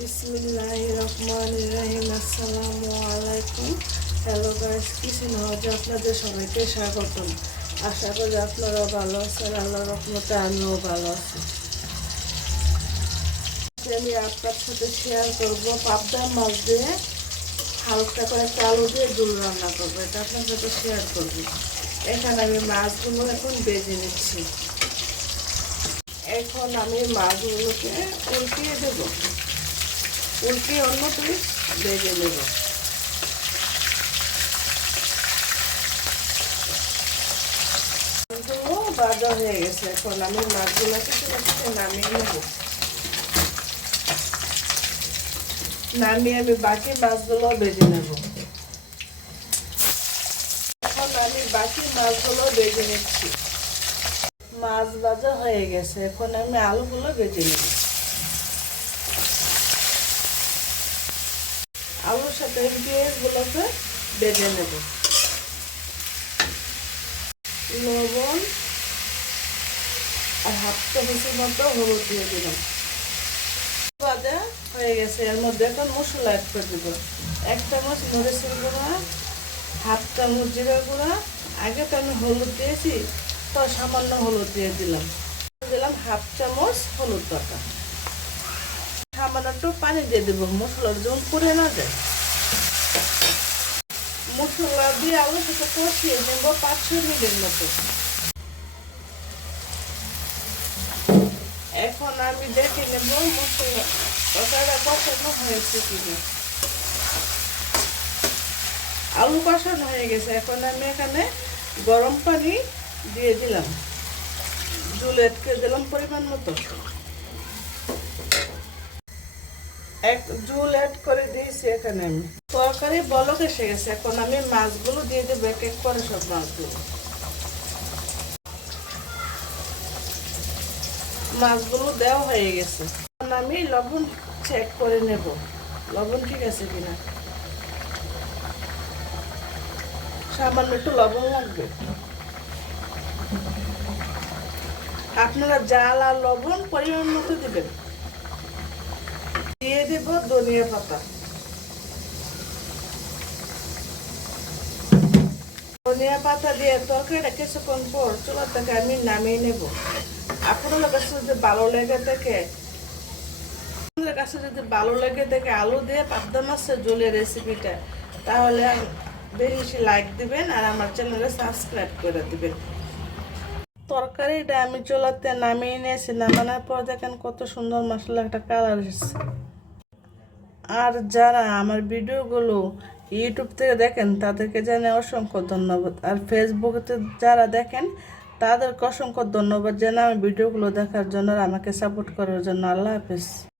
বিসমিল্লাহিররহমানিররহিম। আসসালামু আলাইকুম। Hello guys, kitchen হাউজে আপনাদের সবাইকে স্বাগতম। আশা করি আপনারা ভালো আছেন। আল্লাহর রহমতে আমিও ভালো আছি। আমি আপনার সাথে শেয়ার করবো পাবদা মাছ দিয়ে হালকা করে আলু দিয়ে ঝোল রান্না করবো। এটা আপনার সাথে শেয়ার করবো। এখানে আমি মাছগুলো এখন ভেজে নিচ্ছি। এখন আমি মাছগুলোকে উল্টিয়ে দেবো, উল্টিয়ে অন্য পিস ভেজে নেব। মাছগুলো ভাজা হয়ে গেছে। এখন আমি মাছগুলোকে নামিয়ে নেব। নামিয়ে আমি বাকি মাছগুলো ভেজে নেব। এখন আমি বাকি মাছগুলো ভেজে নিচ্ছি। মাছ ভাজা হয়ে গেছে। এখন আমি আলুগুলো ভেজে নেব। আলুর সাথে পেঁয়াজগুলোকে ভেজে নেব। লবণ আর হাফ চামচের মতো হলুদ দিয়ে দিলাম। ভাজা হয়ে গেছে। এর মধ্যে এখন মশলা অ্যাড করে দেবো। 1 চামচ মরিচের গুঁড়া, হাফ চামচ জিরা গুঁড়া। আগে তো আমি হলুদ দিয়েছি, তো সামান্য হলুদ দিয়ে দিলাম। হাফ চামচ হলুদ বাটা। সামান্য একটু পানি দিয়ে দেবো, মশলার যেমন পুড়ে না যায়। মশলা দিয়ে আলুর সাথে কষিয়ে নেবো 5-6 মিনিটের মতো। এখন আমি দেখে নেব মশলাটা কষানো হয়েছে কিনা। আলু কষানো হয়ে গেছে। এখন আমি এখানে গরম পানি দিয়ে দিলাম, ঝোল অ্যাড করে দিলাম পরিমাণ মতো। ঝোল অ্যাড করে দিয়েছি এখানে আমি। তরকারি বলক এসে গেছে। এখন আমি মাছগুলো দিয়ে দেবো এক এক করে, সব মাছগুলো দেওয়া হয়ে গেছে। এখন আমি লবণ চেক করে নেব, লবণ ঠিক আছে কিনা। সামান্য একটু লবণ লাগবে। আপনারা জাল আর লবণ পরিমাণ মতো দিবেন। দিয়ে দেব ধনিয়া পাতা। ধনিয়া পাতা দিয়ে তরকারিটা কিছুক্ষণ পর চুলা থেকে আমি নামিয়ে নেব। আপনাদের কাছে যদি ভালো লেগে থাকে, আলু দিয়ে পাবদা মাছের ঝোলের রেসিপিটা, তাহলে বেশি লাইক দিবেন আর আমার চ্যানেলে সাবস্ক্রাইব করে দিবেন। তরকারিটা আমি চুলাতে নামিয়ে নিয়েছি। নামানোর পর দেখেন কত সুন্দর মশলা একটা কালার এসেছে। আর যারা আমার ভিডিওগুলো ইউটিউব থেকে দেখেন তাদেরকে জানাই অসংখ্য ধন্যবাদ। আর ফেসবুকে যারা দেখেন তাদেরকে অসংখ্য ধন্যবাদ জানাই আমার ভিডিওগুলো দেখার জন্য আর আমাকে সাপোর্ট করার জন্য। আল্লাহ হাফেজ।